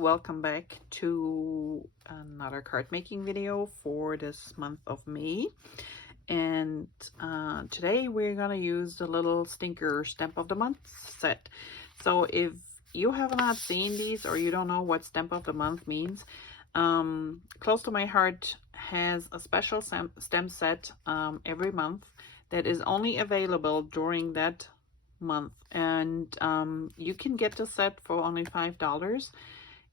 welcome back to another card making video for this month of May. And today we're gonna use the little stinker stamp of the month set. So if you have not seen these or you don't know what stamp of the month means, Close to My Heart has a special stamp set every month that is only available during that month, and you can get the set for only $5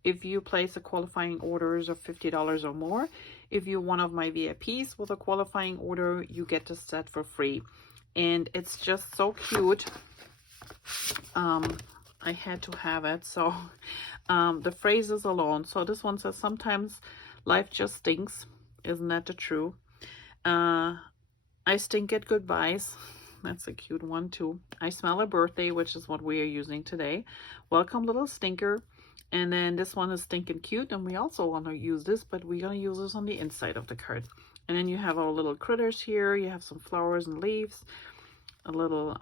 if you place a qualifying orders of $50 or more. If you're one of my VIPs with a qualifying order, you get the set for free, and it's just so cute. I had to have it. So the phrases alone, so this one says, sometimes life just stinks. Isn't that the truth? I stink at goodbyes. That's a cute one too. I smell a birthday, which is what we are using today. Welcome, little stinker. And then this one is stinking cute, and we also want to use this, but we're going to use this on the inside of the card. And then you have our little critters here. You have some flowers and leaves, a little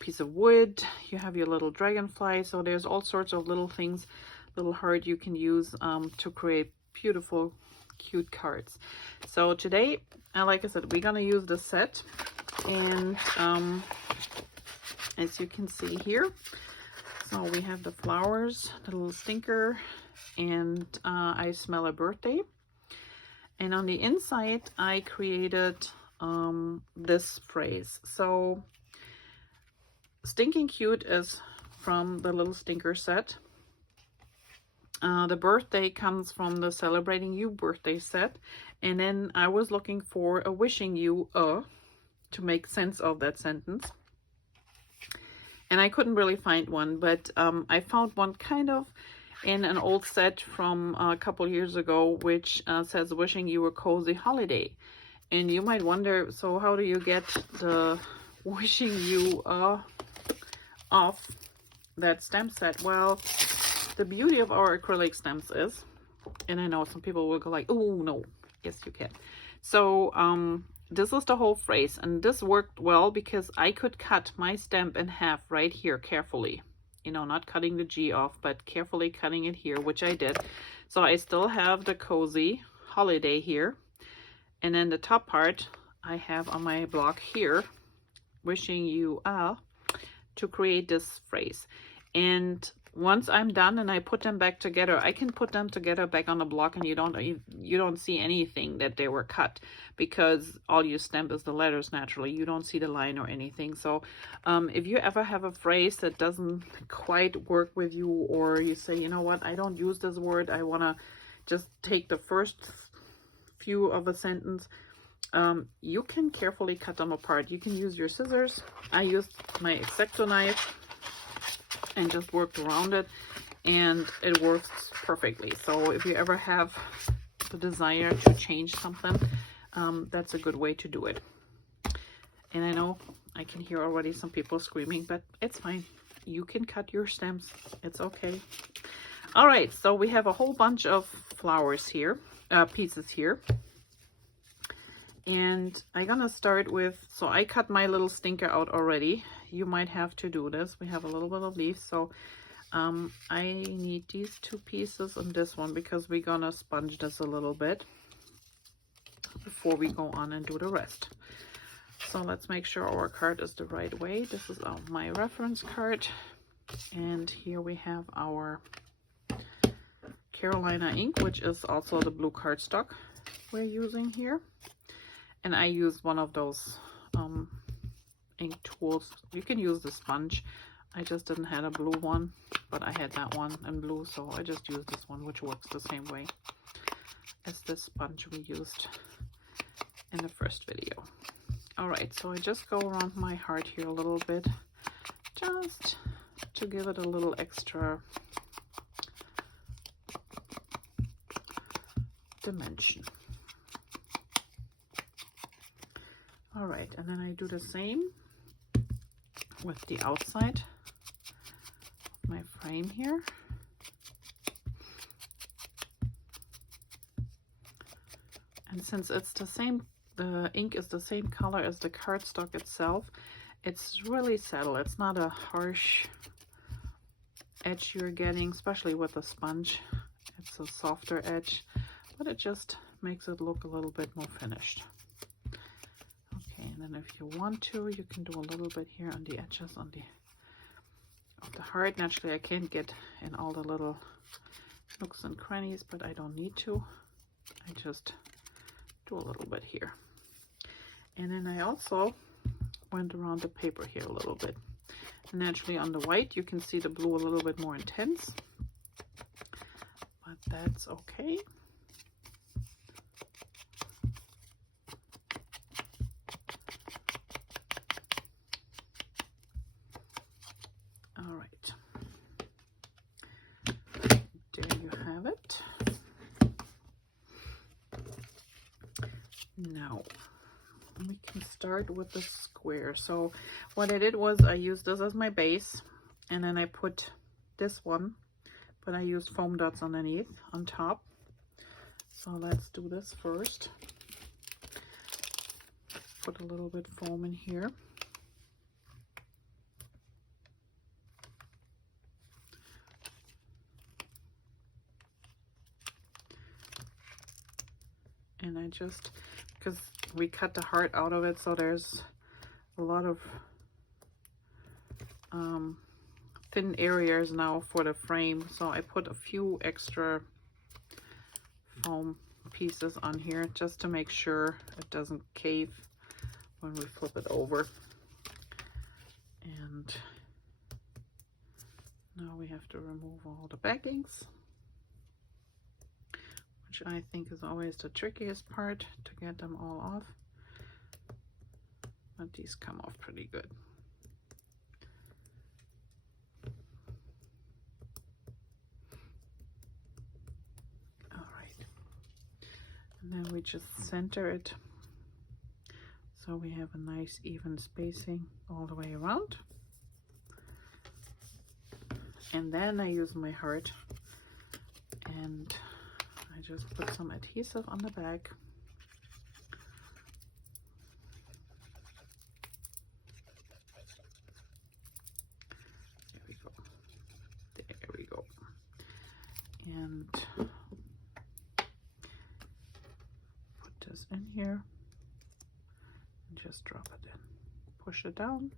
piece of wood. You have your little dragonfly. So there's all sorts of little things, little heart you can use to create beautiful, cute cards. So today, like I said, we're gonna use the set, and as you can see here, so we have the flowers, the little stinker, and I smell a birthday. And on the inside, I created this phrase. So stinking cute is from the little stinker set. The birthday comes from the Celebrating You birthday set. And then I was looking for a wishing you to make sense of that sentence. And I couldn't really find one, but I found one kind of in an old set from a couple years ago, which says, wishing you a cozy holiday. And you might wonder, so how do you get the wishing you off that stamp set? Well, the beauty of our acrylic stamps is, and I know some people will go like, oh no, yes you can. So this is the whole phrase, and this worked well because I could cut my stamp in half right here carefully. You know, not cutting the G off, but carefully cutting it here, which I did. So I still have the cozy holiday here. And then the top part I have on my block here, wishing you to create this phrase. And once I'm done and I put them back together, I can put them together back on the block, and you don't see anything that they were cut, because all you stamp is the letters naturally. You don't see the line or anything. So if you ever have a phrase that doesn't quite work with you, or you say, you know what, I don't use this word, I want to just take the first few of a sentence, you can carefully cut them apart. You can use your scissors. I used my X-Acto knife and just worked around it, and it works perfectly. So if you ever have the desire to change something, that's a good way to do it. And I know I can hear already some people screaming, but it's fine. You can cut your stems. It's okay. All right, so we have a whole bunch of flowers here, pieces here. And I'm gonna start with, so I cut my little stinker out already. You might have to do this. We have a little bit of leaves, so I need these two pieces and this one, because we're gonna sponge this a little bit before we go on and do the rest. So let's make sure our card is the right way. This is my reference card, and here we have our Carolina ink, which is also the blue cardstock we're using here. And I used one of those ink tools. You can use the sponge. I just didn't have a blue one, but I had that one in blue, so I just used this one, which works the same way as the sponge we used in the first video. All right, so I just go around my heart here a little bit, just to give it a little extra dimension. All right, and then I do the same with the outside of my frame here. And since it's the same, the ink is the same color as the cardstock itself, it's really subtle. It's not a harsh edge you're getting, especially with a sponge. It's a softer edge, but it just makes it look a little bit more finished. Okay, and then if you want to, you can do a little bit here on the edges of the heart. Naturally, I can't get in all the little nooks and crannies, but I don't need to. I just do a little bit here. And then I also went around the paper here a little bit. And naturally on the white, you can see the blue a little bit more intense, but that's okay. All right. There you have it. Now we can start with the square. So what I did was I used this as my base, and then I put this one, but I used foam dots underneath on top. So let's do this first. Put a little bit foam in here. And I just, because we cut the heart out of it, so there's a lot of thin areas now for the frame. So I put a few extra foam pieces on here just to make sure it doesn't cave when we flip it over. And now we have to remove all the backings, which I think is always the trickiest part, to get them all off. But these come off pretty good. All right. And then we just center it so we have a nice even spacing all the way around. And then I use my heart, and I just put some adhesive on the back. There we go. There we go. And put this in here and just drop it in. Push it down.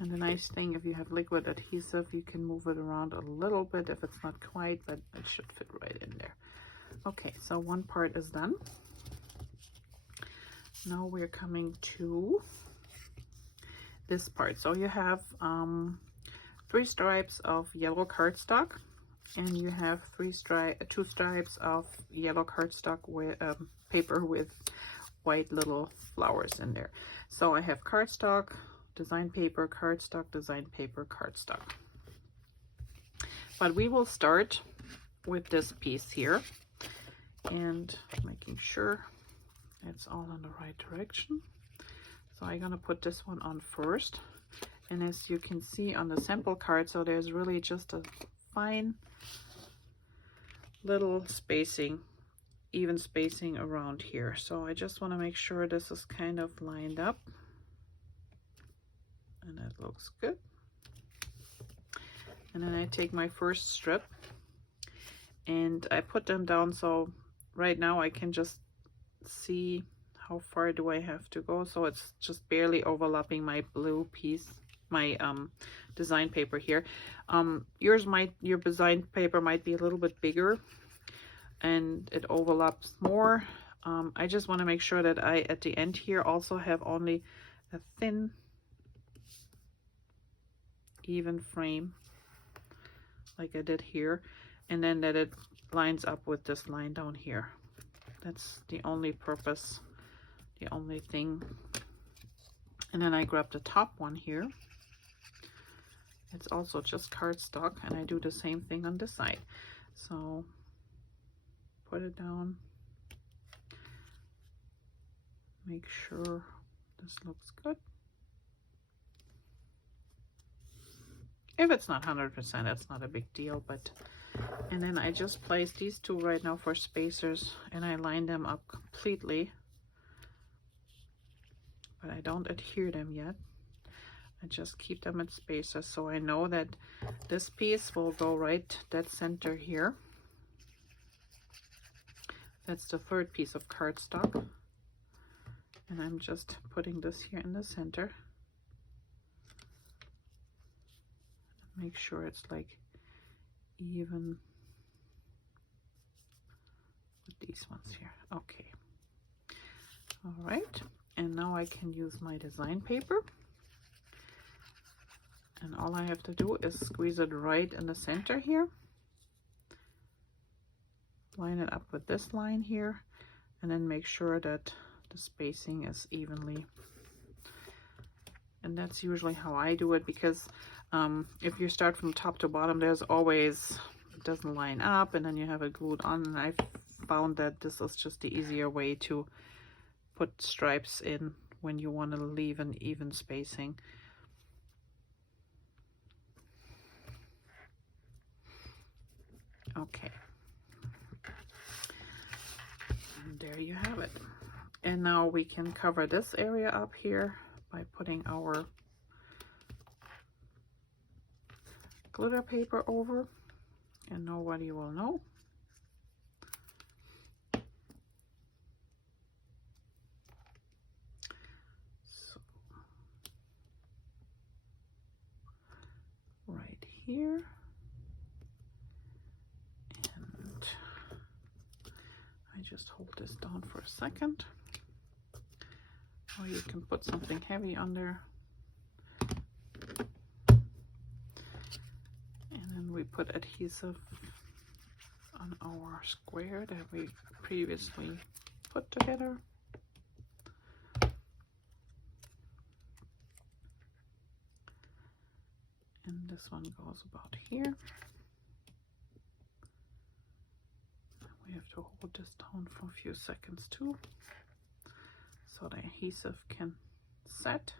And the nice thing, if you have liquid adhesive, you can move it around a little bit if it's not quite, but it should fit right in there. Okay, so one part is done. Now we're coming to this part. So you have 3 stripes of yellow cardstock, and you have 2 stripes of yellow cardstock with paper with white little flowers in there. So I have cardstock, design paper, cardstock, design paper, cardstock. But we will start with this piece here and making sure it's all in the right direction. So I'm gonna put this one on first. And as you can see on the sample card, so there's really just a fine little spacing, even spacing around here. So I just want to make sure this is kind of lined up. And it looks good. And then I take my first strip and I put them down, so right now I can just see how far do I have to go. So it's just barely overlapping my blue piece, my design paper here. Your design paper might be a little bit bigger and it overlaps more. I just want to make sure that I at the end here also have only a thin even frame like I did here, and then that it lines up with this line down here. That's the only purpose, the only thing. And then I grab the top one here. It's also just cardstock, and I do the same thing on this side. So put it down, make sure this looks good. If it's not 100%, that's not a big deal, but, and then I just place these 2 right now for spacers, and I line them up completely, but I don't adhere them yet. I just keep them at spaces so I know that this piece will go right dead center here. That's the third piece of cardstock. And I'm just putting this here in the center. Make sure it's like even with these ones here. Okay. All right. And now I can use my design paper. And all I have to do is squeeze it right in the center here. Line it up with this line here. And then make sure that the spacing is evenly. And that's usually how I do it, because if you start from top to bottom, there's always, it doesn't line up and then you have it glued on. And I found that this is just the easier way to put stripes in when you want to leave an even spacing. Okay. And there you have it. And now we can cover this area up here by putting our glitter paper over, and nobody will know. So right here, and I just hold this down for a second. Or you can put something heavy under. And then we put adhesive on our square that we previously put together. And this one goes about here. We have to hold this down for a few seconds too, so the adhesive can set.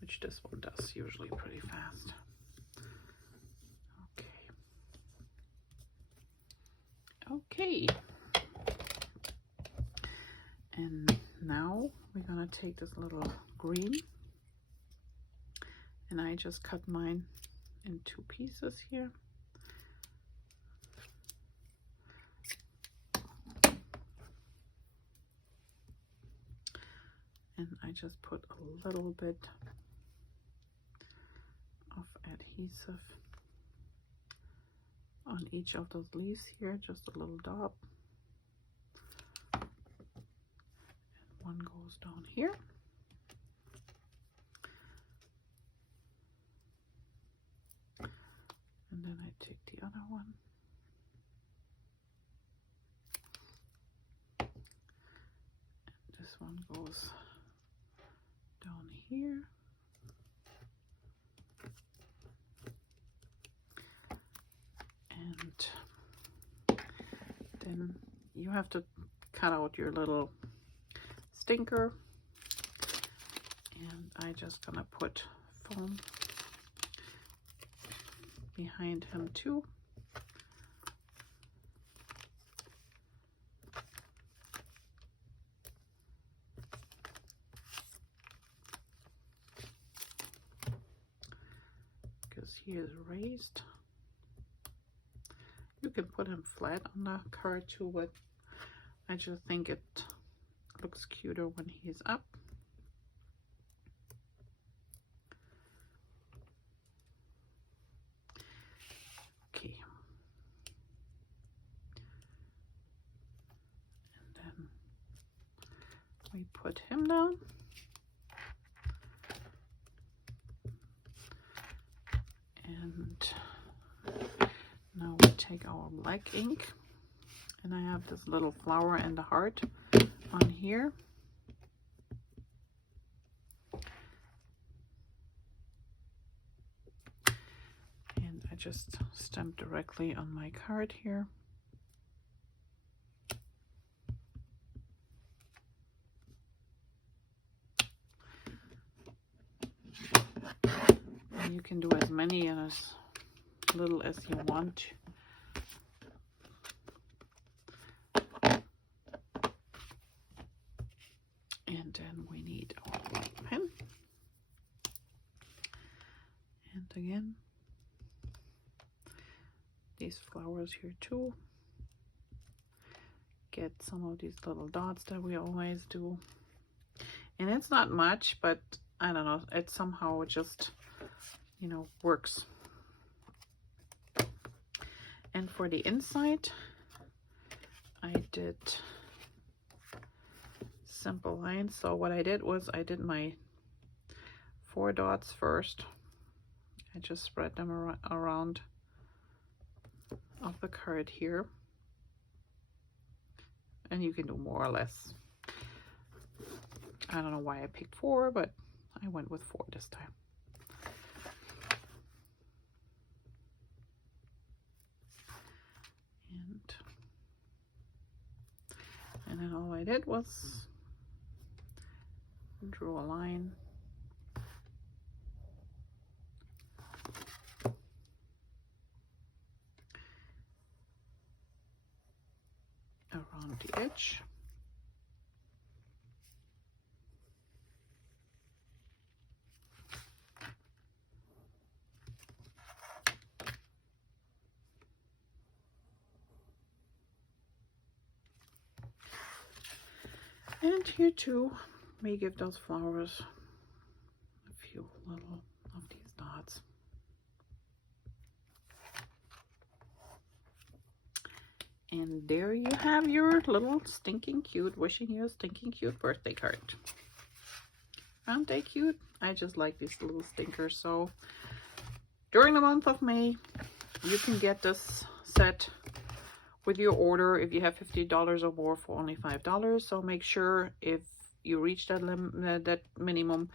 Which this one does usually pretty fast. Okay. And now we're gonna take this little green, and I just cut mine in 2 pieces here. And I just put a little bit of adhesive on each of those leaves here, just a little dot. And one goes down here. And then I take the other one. And this one goes down here. And then you have to cut out your little stinker. And I just gonna put foam behind him too. Because he is raised. You can put him flat on the card too, but I just think it looks cuter when he's up. Okay. And then we put him down. And now we take our black ink, and I have this little flower and a heart on here. And I just stamp directly on my card here. And you can do as many as little as you want. And then we need our white pen. And again, these flowers here too. Get some of these little dots that we always do. And it's not much, but I don't know, it somehow just, you know, works. And for the inside, I did simple lines. So what I did was I did my 4 dots first. I just spread them around of the card here. And you can do more or less. I don't know why I picked 4, but I went with 4 this time. And then all I did was drew a line around the edge. And here too, we give those flowers a few little of these dots. And there you have your little stinking cute, wishing you a stinking cute birthday card. Aren't they cute? I just like these little stinkers. So during the month of May, you can get this set with your order if you have $50 or more for only $5. So make sure if you reach that that minimum,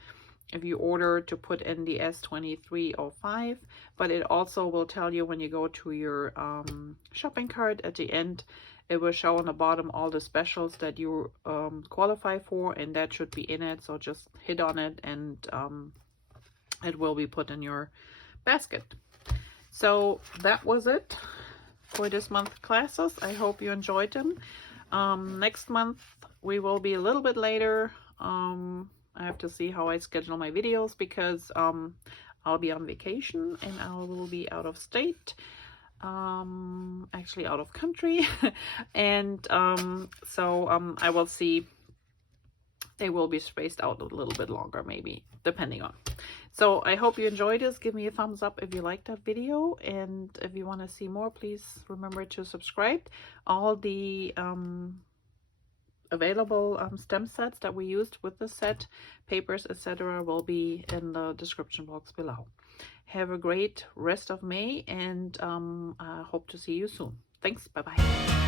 if you order, to put in the S2305. But it also will tell you when you go to your shopping cart at the end, it will show on the bottom all the specials that you qualify for, and that should be in it. So just hit on it and it will be put in your basket. So that was it for this month classes. I hope you enjoyed them. Next month we will be a little bit later. I have to see how I schedule my videos because I'll be on vacation and I will be out of state, actually out of country. And so I will see. They will be spaced out a little bit longer, maybe, depending on. So I hope you enjoyed this. Give me a thumbs up if you liked that video. And if you want to see more, please remember to subscribe. All the available stem sets that we used with the set, papers, etc. will be in the description box below. Have a great rest of May, and I hope to see you soon. Thanks. Bye-bye.